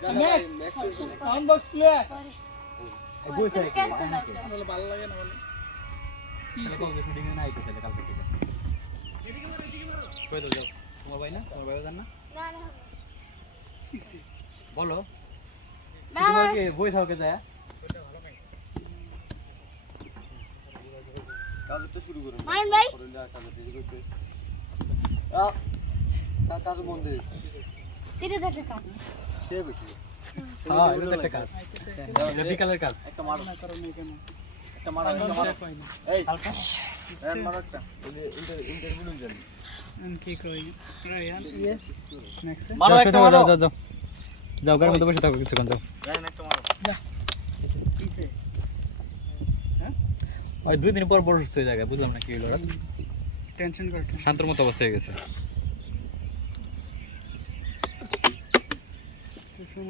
Sound box তুলে ভালো লাগে না বলে কি শুটিং এ নাই তো তাহলে কালকে থেকে কই তো যাও তোমার ভাই না তোমার ভাই জান না না না বলো না, তোমার না কি বই থাকে যায় কাজটা শুরু করুন মারুন ভাই কাজটা শুরু করতে কাজ মন কে বেশি এটা তো একটা কাজ। এটা বিকালের কাজ। একটা মারো না কারণ এখানে একটা মারা কই না এই হালকা? মারাটা ইন্টারভিউ জানি। আমি কি কই রায়ান? নেক্সট মারো একটা মারো। যাও যাও। যাও গাড়ির মধ্যে বসে থাকো কিছুক্ষণ যাও। দুই দিন পর বড় সুস্থ হয়ে যায় বুঝলাম না কি হলো টেনশন কর শান্তর মতো অবস্থা হয়ে গেছে।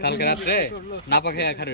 কালকে রাত্রে না পাখে খারে